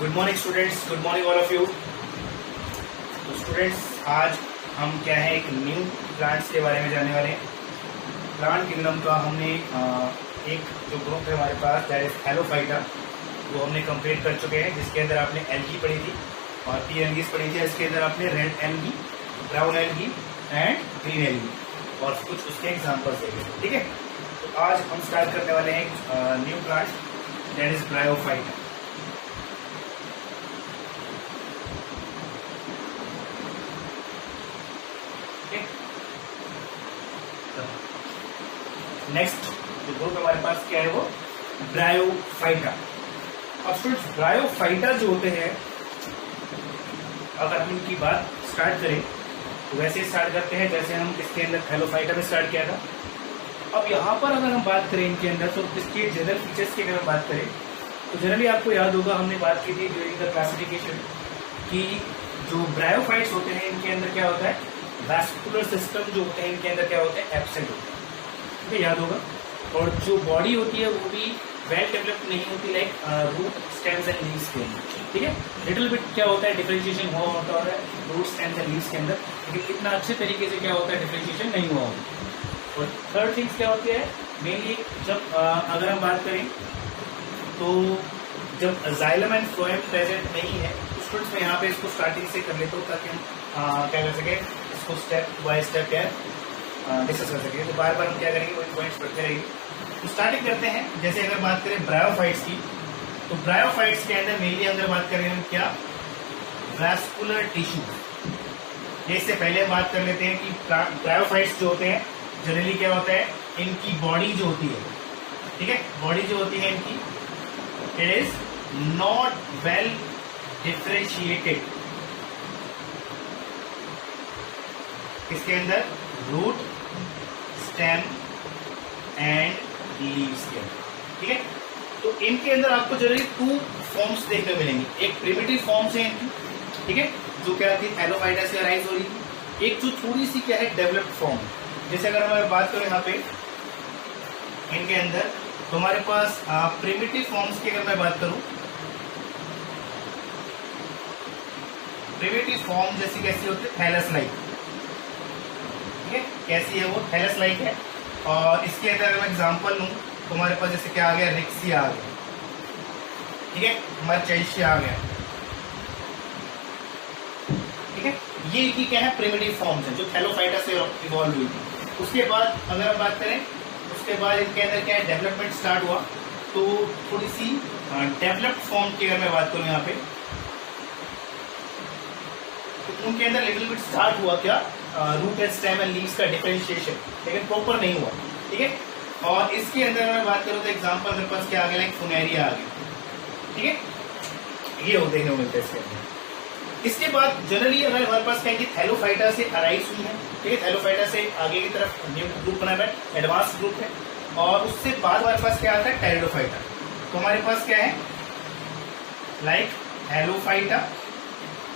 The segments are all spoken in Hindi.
Good morning students, good morning all of you. तो स्टूडेंट्स, आज हम क्या है एक न्यू प्लांट्स के बारे में जानने वाले हैं। प्लांट किंगडम का हमने एक जो ग्रुप है हमारे पास दैट इज हेलोफाइटा, वो हमने कंप्लीट कर चुके हैं, जिसके अंदर आपने एल्गी पढ़ी थी और पी एल्गीज पढ़ी थी। इसके अंदर आपने red algae, brown algae and green algae और कुछ उसके एग्जाम्पल्स देखे, ठीक है। तो आज हम स्टार्ट करने वाले हैं new plant that is bryophyta. Next जो ग्रुप हमारे पास क्या है वो ब्रायोफाइटा। अब स्टूडेंट्स, ब्रायोफाइटा जो होते हैं, अगर हम इनकी बात स्टार्ट करें तो वैसे स्टार्ट करते हैं जैसे हम इसके अंदर हेलोफाइटा में स्टार्ट किया था। अब यहाँ पर अगर हम बात करें इनके अंदर तो इसके जनरल फीचर्स की अगर हम बात करें तो जनरली आपको याद होगा हमने बात की थी ड्यूरिंग द क्लासिफिकेशन कि जो ब्रायोफाइट्स होते हैं इनके अंदर क्या होता है, वैस्कुलर सिस्टम जो होते हैं इनके अंदर क्या होता है, एब्सेंट होता है, याद होगा। और जो बॉडी होती है वो भी वेल डेवलप्ड नहीं होती, like root stems and leaves के अंदर, ठीक है। लिटिल बिट क्या होता है डिफरेंशिएशन हुआ होता है रूट स्टेम्स एंड लीव्स के अंदर, लेकिन इतना अच्छे तरीके से क्या होता है डिफरेंशिएशन नहीं हुआ होता। और थर्ड थिंग्स क्या होती है मेनली, जब अगर हम बात करें तो जब जाइलम एंड फ्लोएम प्रेजेंट नहीं है तो स्टूडेंट्स मैं यहाँ पे इसको स्टार्टिंग से कर लेता हूँ ताकि हम क्या कर सके इसको स्टेप बाय स्टेप क्या डिस्कस कर सके। तो बार बार हम क्या करेंगे वही पॉइंट्स पढ़ते रहेंगे। तो स्टार्टिंग करते हैं, जैसे अगर बात करें ब्रायोफाइट्स की, तो ब्रायोफाइट्स के अंदर मेनली अंदर बात करेंगे हम क्या, वैस्कुलर टिश्यू। इससे पहले हम बात कर लेते हैं कि ब्रायोफाइट्स जो होते हैं जनरली क्या होता है, इनकी बॉडी जो होती है, ठीक है, बॉडी जो होती है इनकी it is not well differentiated. इसके अंदर रूट स्टेम एंड लीव्स के अंदर, ठीक है। तो इनके अंदर आपको जनरली टू फॉर्म्स देखने मिलेंगी। एक प्रिमिटिव फॉर्म्स है इनकी, ठीक है, जो क्या थी हेलोफाइटा से अराइज हो रही थी। एक जो थोड़ी सी क्या है डेवलप्ड फॉर्म, जैसे अगर हमारे बात करें यहाँ पे इनके अंदर तो हमारे पास प्रिमिटिव फॉर्म्स की अगर मैं बात करूं, प्रिमिटिव फॉर्म जैसी कैसी होती है, थैलस लाइक, ठीक है, कैसी है वो, थैलस लाइक है। और इसके अंदर अगर मैं एग्जांपल लूं तो हमारे पास जैसे क्या आ गया, रिक्सिया आ गया, ठीक है, मर्चेंशिया आ गया, ठीक है। ये इनकी क्या है प्रिमिटिव फॉर्म्स है जो थैलोफाइटा से इवॉल्व हुई थी। उसके बाद अगर हम बात करें उसके बाद इनके अंदर क्या है डेवलपमेंट स्टार्ट हुआ, तो थोड़ी सी डेवलप्ड फॉर्म की अगर मैं बात करूं यहाँ पे तो उनके अंदर लिटिल बिट स्टार्ट हुआ क्या, root and stem and leaves का डिफरेंशिएशन, लेकिन प्रॉपर नहीं हुआ, ठीक है। और इसके अंदर अगर मैं बात करूं तो एग्जांपल मेरे पास क्या आ गया, लाइक फुनेरिया आ गया, ठीक है, ये देखने को मिलता है इसके अंदर। इसके बाद जनरली अगर हमारे पास कहेंगे थैलोफाइटा से अराइज हुई है, ठीक है, थैलोफाइटा से आगे की तरफ न्यू ग्रुप बना है, एडवांस ग्रुप है। और उससे बाद हमारे पास क्या आता है, टेरिडोफाइटा। तो हमारे पास क्या है, लाइक हेलोफाइटा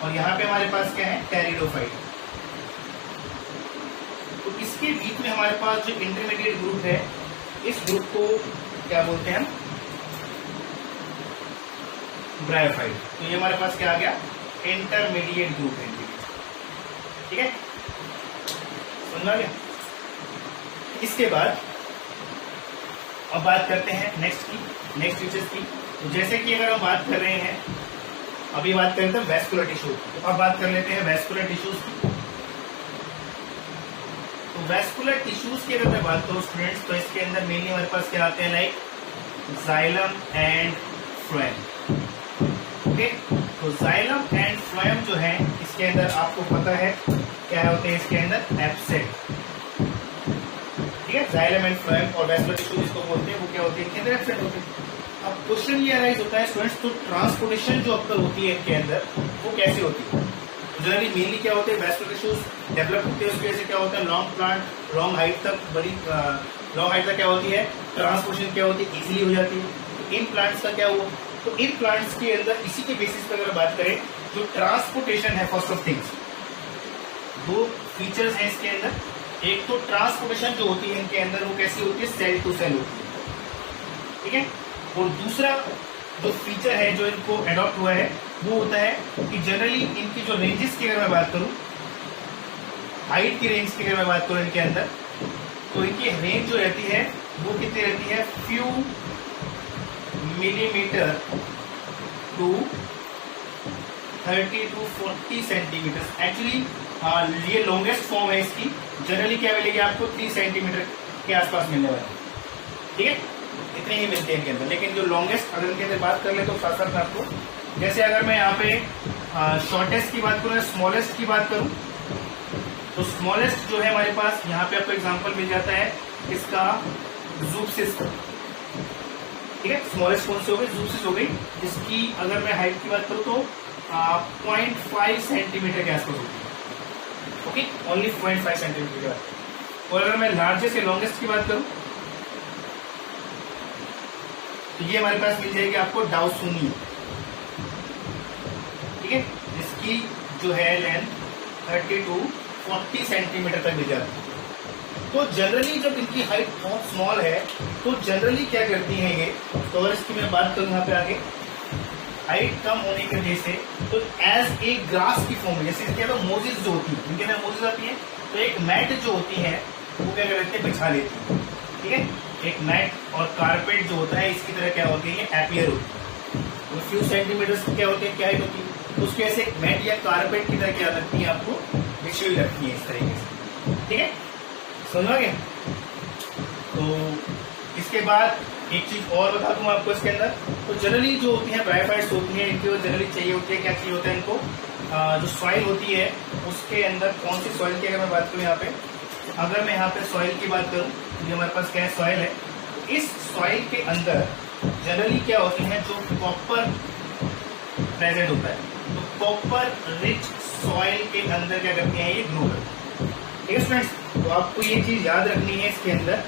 और यहाँ पे हमारे पास क्या है, टेरिडोफाइटा। तो इसके बीच में हमारे पास जो इंटरमीडिएट ग्रुप है, इस ग्रुप को क्या बोलते हैं हम, ब्रायोफाइट। तो ये हमारे पास क्या आ गया, इंटरमीडिएट ग्रुप है, ठीक है, समझ गया। इसके बाद अब बात करते हैं नेक्स्ट फीचर्स की। तो जैसे कि अगर हम बात कर रहे हैं, अभी बात करते हैं वैस्कुलर टिश्यू, तो अब बात कर लेते हैं वैस्कुलर टिश्यूज की। तो वैस्कुलर टिश्यूज की अगर मैं बात करूं स्टूडेंट्स, तो इसके अंदर मेनली हमारे पास क्या आते हैं, like xylem and phloem, okay. तो जाइलम एंड फ्लोएम जो है इसके अंदर आपको पता है क्या होते हैं, इसके अंदर एब्सेंट, ठीक है। जाइलम एंड फ्लोएम और वैस्कुलर टिश्यू जिसको बोलते हैं वो क्या होते हैं, इनके अंदर एब्सेंट होते हैं। अब क्वेश्चन ये अराइज होता है स्टूडेंट्स, तो ट्रांसपोर्टेशन जो अक्सर होती है इनके अंदर वो कैसे होती है। जनरली मेनली क्या होते हैं, वैस्कुलर टिश्यूज डेवलप होते हैं, उसकी वजह से क्या होता है, लॉन्ग प्लांट लॉन्ग हाइट तक लॉन्ग हाइट तक क्या होती है, ट्रांसपोर्टेशन क्या होती है, इजीली हो जाती है। तो इन प्लांट्स का क्या हुआ, तो इन प्लांट्स के अंदर इसी के बेसिस पर अगर बात करें जो ट्रांसपोर्टेशन है, फर्स्ट ऑफ थिंग्स दो फीचर्स हैं इसके अंदर। एक तो ट्रांसपोर्टेशन जो होती है इनके अंदर वो कैसी होती है, सेल टू सेल होती है, ठीक है। और दूसरा जो फीचर है जो इनको एडॉप्ट हुआ है वो होता है कि जनरली इनकी जो रेंजेस की अगर मैं बात करूं, हाइट की रेंज की अगर मैं बात करूं इनके अंदर, तो इनकी रेंज जो रहती है वो कितनी रहती है, few millimetre to 30 to 40 centimetre. Actually ये लॉन्गेस्ट फॉर्म है इसकी, जनरली क्या मिलेगी आपको 3 सेंटीमीटर के आसपास मिलने वाला है, ठीक है, इतने ही मिलते हैं इनके अंदर। लेकिन जो लॉन्गेस्ट अगर इनके अंदर बात कर ले तो साथ साथ में आपको, जैसे अगर मैं यहाँ पे शॉर्टेस्ट की बात करूँ या स्मॉलेस्ट की बात करूँ, तो स्मॉलेस्ट जो है हमारे पास यहाँ पे आपको एग्जांपल मिल जाता है इसका ज़ूपसिस, ठीक है। स्मॉलेस्ट कौन सी हो गई, ज़ूपसिस हो गई, जिसकी अगर मैं हाइट की बात करूँ तो 0.5 सेंटीमीटर के आसपास होती है, ओके, ओनली 0.5 सेंटीमीटर के बाद। और अगर मैं लार्जेस्ट या लॉन्गेस्ट की बात करूँ तो ये हमारे पास मिल जाएगी आपको डाउसुनी, ठीक है, जिसकी जो है लेंथ 30 to 40 सेंटीमीटर तक मिल जाती है। तो जनरली जब इनकी हाइट बहुत स्मॉल है तो जनरली क्या करती हैं ये, तो अगर इसकी मैं बात करूं यहाँ पे आगे, हाइट कम होने की वजह से तो एज ए ग्रास की फॉर्म में, जैसे इसके अंदर मोजेस जो होती है, इनके अंदर मोजेस आती है, तो एक मैट जो होती है वो क्या करते हैं, बिछा लेती है, ठीक है। एक मैट और कारपेट जो होता है इसकी तरह क्या होती है, ये एपियर होती है, तो फ्यू सेंटीमीटर की क्या होती है, क्या हाइट होती है, तो उसके ऐसे एक मैट या कारपेट की तरह क्या लगती है आपको, बिछी हुई लगती है इस तरीके से, ठीक है, समझ आ गया। तो इसके बाद एक चीज और बता दूं आपको इसके अंदर, तो जनरली जो होती है ब्रायोफाइट्स होती है, इनको जनरली चाहिए होती है, क्या चाहिए होता है इनको, जो सॉइल होती है उसके अंदर कौन सी सॉइल की अगर मैं बात करूं यहाँ पे, अगर मैं यहाँ पे सॉइल की बात करूं, ये हमारे पास क्या है, सॉइल है, इस सॉइल के अंदर जनरली क्या होती है, जो कॉपर प्रेजेंट होता है, तो कॉपर रिच सॉइल के अंदर क्या करते हैं, ये ग्रो करते हैं, ठीक है स्टूडेंट्स। तो आपको ये चीज याद रखनी है, इसके अंदर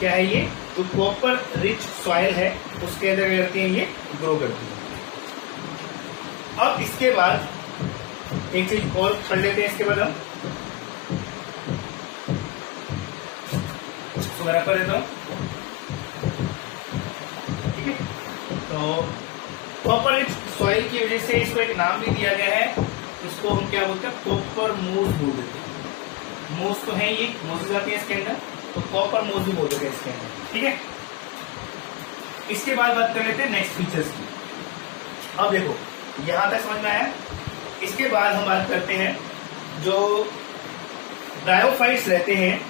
क्या है, ये जो कॉपर रिच सॉइल है उसके अंदर क्या करती है, ये ग्रो करती है। अब इसके बाद एक चीज और पढ़ लेते हैं, इसके बाद हम सुबह कर देता हूं, ठीक है। तो कॉपर रिच सॉइल की वजह से इसको एक नाम भी दिया गया है, इसको हम क्या बोलते हैं, कॉपर मूस बोल देते हैं। मूस तो है, ये मोसेस आती है इसके अंदर, तो कॉपर मूस भी बोल देते हैं इसके अंदर, ठीक है। इसके बाद बात कर लेते हैं नेक्स्ट फीचर्स की। अब देखो यहां तक समझ में आया। इसके बाद हम बात करते हैं जो ब्रायोफाइट्स रहते हैं,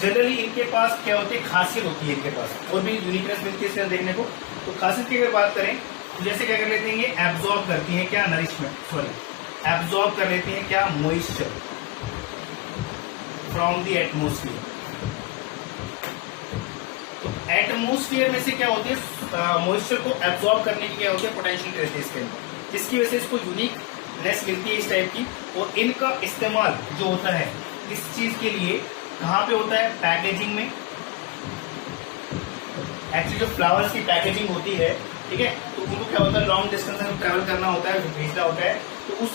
जनरली इनके पास क्या होती है, खासियत होती है इनके पास, और भी यूनिकनेस मिलती है इसके अंदर देखने को। तो खासियत की अगर बात करें तो जैसे क्या कर लेते हैं, ये एब्जॉर्ब करती है क्या, नरिशमेंट, सॉरी एब्जॉर्ब कर लेती है क्या, मॉइस्चर फ्रॉम द एटमोस्फियर। तो एटमोस्फियर में से क्या होती है, मॉइस्चर को एब्जॉर्ब करने की क्या होती है, पोटेंशियल रहती है इसके अंदर, जिसकी वजह से इसको यूनिकनेस मिलती है इस टाइप की। और इनका इस्तेमाल जो होता है इस चीज के लिए कहाँ पे होता है, पैकेजिंग में। एक्चुअली जो फ्लावर्स की पैकेजिंग होती है, ठीक है, तो उनको क्या होता है, लॉन्ग डिस्टेंस में ट्रैवल करना होता है, भेजना होता है, तो उस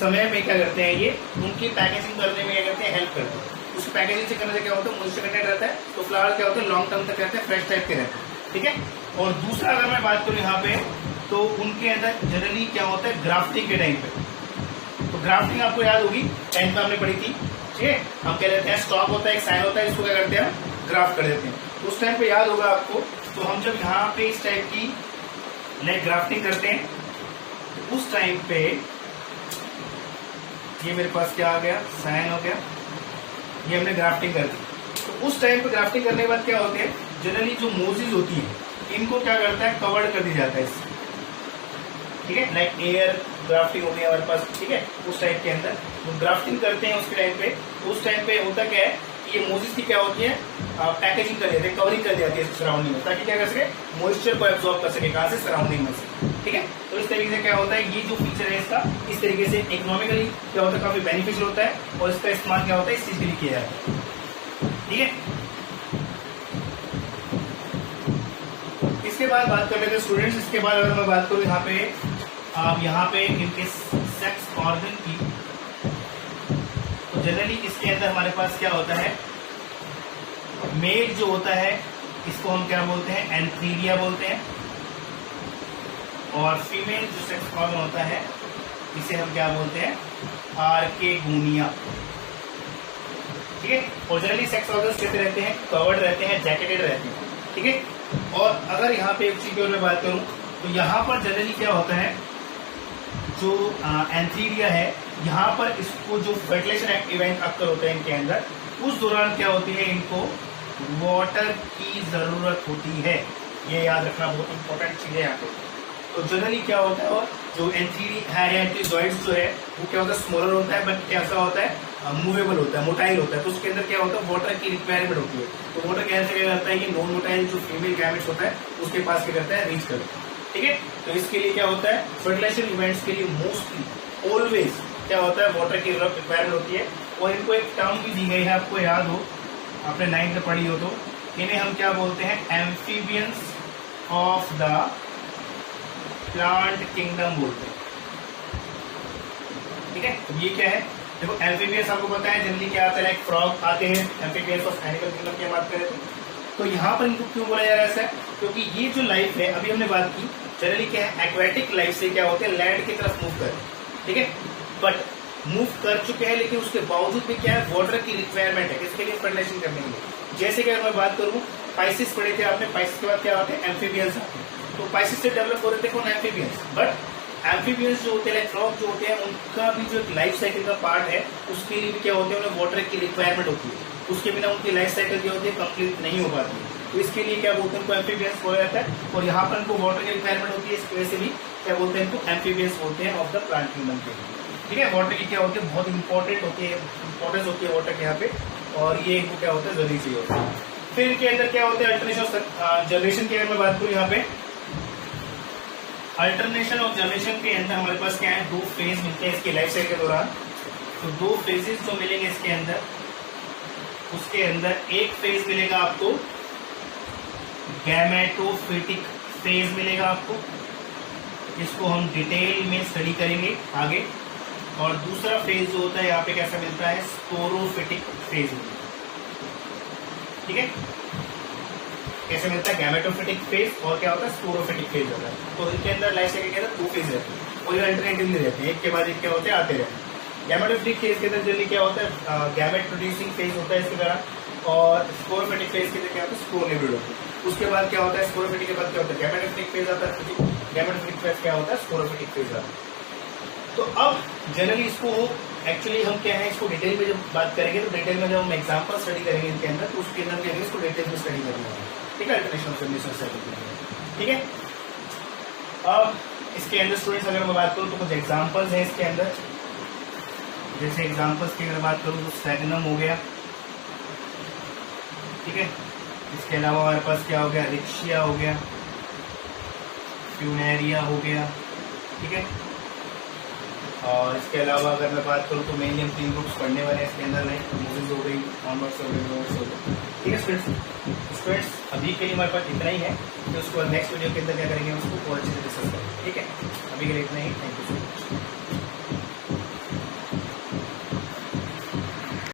समय में क्या करते हैं, ये उनकी पैकेजिंग करने में क्या करते हैं, हेल्प करते हैं। उस पैकेजिंग से करने से क्या होता है, मॉइस्चर कंटेंट रहता है, तो फ्लावर क्या होता है, लॉन्ग टर्म तक रहते हैं, फ्रेश टाइप के रहते हैं, ठीक है। और दूसरा अगर मैं बात करूँ यहाँ पे, तो उनके अंदर जनरली क्या होता है, ग्राफ्टिंग के टाइम पे, तो ग्राफ्टिंग आपको याद होगी, 10th में हमने पढ़ी थी, ठीक है। हम कह लेते हैं स्टॉक होता है, एक साइन होता है, इसको क्या करते हैं, ग्राफ्ट कर देते हैं। उस टाइम पे याद होगा आपको, तो हम जब यहाँ पे इस टाइप की लाइक ग्राफ्टिंग करते हैं, तो उस टाइम पे ये मेरे पास क्या आ गया, साइन हो गया, ये हमने ग्राफ्टिंग कर दी। तो उस टाइम पे ग्राफ्टिंग करने के बाद क्या होते हैं, जनरली जो मोजेस होती है इनको क्या करता है, कवर्ड कर दी जाता है इससे, ठीक है, लाइक एयर ग्राफ्टिंग होती है हमारे पास, ठीक है। उस टाइप के अंदर जो ग्राफ्टिंग करते हैं उसके टाइम पे, तो उस टाइम पे होता क्या है, ये मोजेस की क्या होती है, पैकेजिंग कर देते हैं, कवरिंग कर जाती है सराउंडिंग में, ताकि क्या कर सके, मॉइस्चर को एब्जॉर्ब कर सके, कहाँ से, सराउंडिंग में से, ठीक है। तो इस तरीके से क्या होता है, ये जो फीचर है इसका, इस तरीके से इकोनॉमिकली क्या होता है, काफी बेनिफिशियल होता है, और इसका इस्तेमाल क्या होता है, इस चीज के लिए किया जाता है, ठीक है। इसके बाद बात कर लेते हैं स्टूडेंट्स। इसके बाद अगर मैं बात करूँ यहाँ पे इनके सेक्स ऑर्गन की, तो जनरली इसके अंदर हमारे पास क्या होता है, मेल जो होता है इसको हम क्या बोलते हैं, एंथीरिया बोलते हैं, और फीमेल जो सेक्स ऑर्गन होता है इसे हम क्या बोलते हैं, आर्केगोनिया। ठीक है। और जनरली सेक्स ऑर्गन्स कैसे रहते हैं, कवर्ड रहते हैं, जैकेटेड रहते हैं। ठीक है। और अगर यहाँ पे एक चीज की और मैं बात करूं तो यहाँ पर जनरली क्या होता है, जो एंथीरिया है यहाँ पर इसको जो फर्टिलाइजेशन इवेंट अक्कर होता है इनके अंदर, उस दौरान क्या होती है, इनको वाटर की जरूरत होती है। ये याद रखना बहुत इंपॉर्टेंट चीज है यहाँ पे। तो जनरली क्या होता है, और जो एंथीरियॉइड्स जो है वो क्या होता है, स्मॉलर होता है, बट कैसा होता है, मूवेबल होता है, मोटाइल होता है। तो उसके अंदर क्या होता है, वाटर की रिक्वायरमेंट होती है। तो वाटर कैसे क्या करता है, ये नॉन मोटाइल जो फीमेल गैमेट्स होता है उसके पास क्या करता है, रीच करता है। ठीक है। तो इसके लिए क्या होता है, फर्टिलाइजेशन इवेंट्स के लिए मोस्टली ऑलवेज क्या होता है, वाटर की रिक्वायरमेंट होती है। और इनको एक टर्म भी दी गई है, आपको याद हो, आपने 9th में पढ़ी हो, तो इन्हें हम क्या बोलते हैं, amphibians of the plant kingdom बोलते हैं। ठीक है। तो ये क्या है, देखो एम्फीबियंस आपको पता है जनरली क्या आता है, लाइक फ्रॉग आते हैं, एम्फीबियंस ऑफ एनिमल किंगडम की बात करें तो यहाँ पर इनको क्यों बोला जा रहा है ऐसा, क्योंकि ये जो लाइफ है, अभी हमने बात की जनरली क्या है, एक्वेटिक लाइफ से क्या होते हैं, लैंड की तरफ मूव कर, ठीक है, बट मूव कर चुके हैं, लेकिन उसके बावजूद भी क्या है, वाटर की रिक्वायरमेंट है, इसके लिए फर्टिलाइजेशन करने के लिए। जैसे कि अगर मैं बात करूँ, पाइसिस पढ़े थे आपने, पाइसिस के बाद क्या होते हैं, एम्फीबियंस आते हैं। तो पाइसिस से डेवलप हो रहे थे कौन, एम्फीबियंस। बट एम्फीबियंस जो होते हैं, फ्रॉग जो होते हैं, उनका भी जो लाइफ साइकिल का पार्ट है, उसके लिए भी क्या होते हैं, उन्हें वाटर की रिक्वायरमेंट होती है। उसके बिना उनकी लाइफ साइकिल जो होती है कंप्लीट नहीं हो पाती है। तो इसके लिए क्या बोलते हैं, उनको एम्फीबियंस बोला जाता है। और यहाँ पर उनको वाटर की रिक्वायरमेंट होती है, इसकी वजह से भी क्या बोलते हैं, इनको एम्फीबियंस बोलते हैं ऑफ द प्लांट किंगडम के लिए। ठीक है। वाटर की क्या होती है, बहुत इंपॉर्टेंट होती है, इंपॉर्टेंस होती है वाटर के यहाँ पे, और ये इनको क्या होता है, जरूरी चाहिए होता है। फिर इनके अंदर क्या होता है, अल्टरनेशन जनरेशन की अगर मैं बात करूँ, यहाँ पे अल्टरनेशन ऑफ जनरेशन के अंदर हमारे पास क्या है, 2 फेज मिलते हैं इसकी लाइफ साइकिल के दौरान। तो 2 फेजेस जो मिलेंगे इसके अंदर, उसके अंदर एक फेज मिलेगा आपको गैमेटोफिटिक फेज मिलेगा आपको, इसको हम डिटेल में स्टडी करेंगे आगे। और दूसरा फेज जो होता है यहाँ पे कैसा मिलता है, स्पोरोफिटिक फेज। ठीक है। कैसे मिलता है, गैमेटोफिटिक फेज और क्या होता है, स्पोरोफिटिक फेज होता है। तो इनके अंदर लाइफ साइकिल के अंदर 2 फेज रहते हैं, और ये अल्टरनेटिवली रहते हैं, एक के बाद एक क्या होते हैं, आते रहते हैं। गैमेटोफिटिक फेज के अंदर जनरली क्या होता है, गैमेट प्रोड्यूसिंग फेज होता है इसके दौरान, और स्पोरोफिटिक फेज के अंदर क्या होता है, स्पोरोनिबिड होता है। उसके बाद क्या होता है, स्पोरोफिटिक के बाद क्या होता है, गैमेटोफिटिक फेज आता है। गैमेटोफिटिक फेज क्या होता है, स्पोरोफिटिक फेज आता है। तो अब जनरली इसको एक्चुअली हम क्या है, इसको डिटेल में जब बात करेंगे, तो डिटेल में जब हम एग्जाम्पल स्टडी करेंगे इनके अंदर, तो उसके अंदर क्या है, इसको डिटेल में स्टडी करना है। ठीक है। Alternation generation cycle. ठीक है। अब इसके अंदर स्टूडेंट्स अगर मैं बात करूँ तो कुछ एग्जाम्पल्स हैं इसके अंदर। जैसे एग्जाम्पल्स की अगर बात करूँ तो स्टेगनम हो गया। ठीक है। इसके अलावा हमारे पास क्या हो गया, रिक्शिया हो गया, फ्यूनेरिया हो गया। ठीक है। और इसके अलावा अगर मैं बात करूँ तो मेनली हम 3 ग्रुप्स पढ़ने वाले हैं इसके अंदर, मूवीज हो गई, ऑनवर्ड्स हो गई, नोट्स हो गई। ठीक है स्टूडेंट्स, अभी के लिए हमारे पास इतना ही है। तो उसको नेक्स्ट वीडियो के अंदर क्या करेंगे, उसको और अच्छे से डिस्कस करेंगे। ठीक है। अभी के लिए इतना ही। Thank you so much.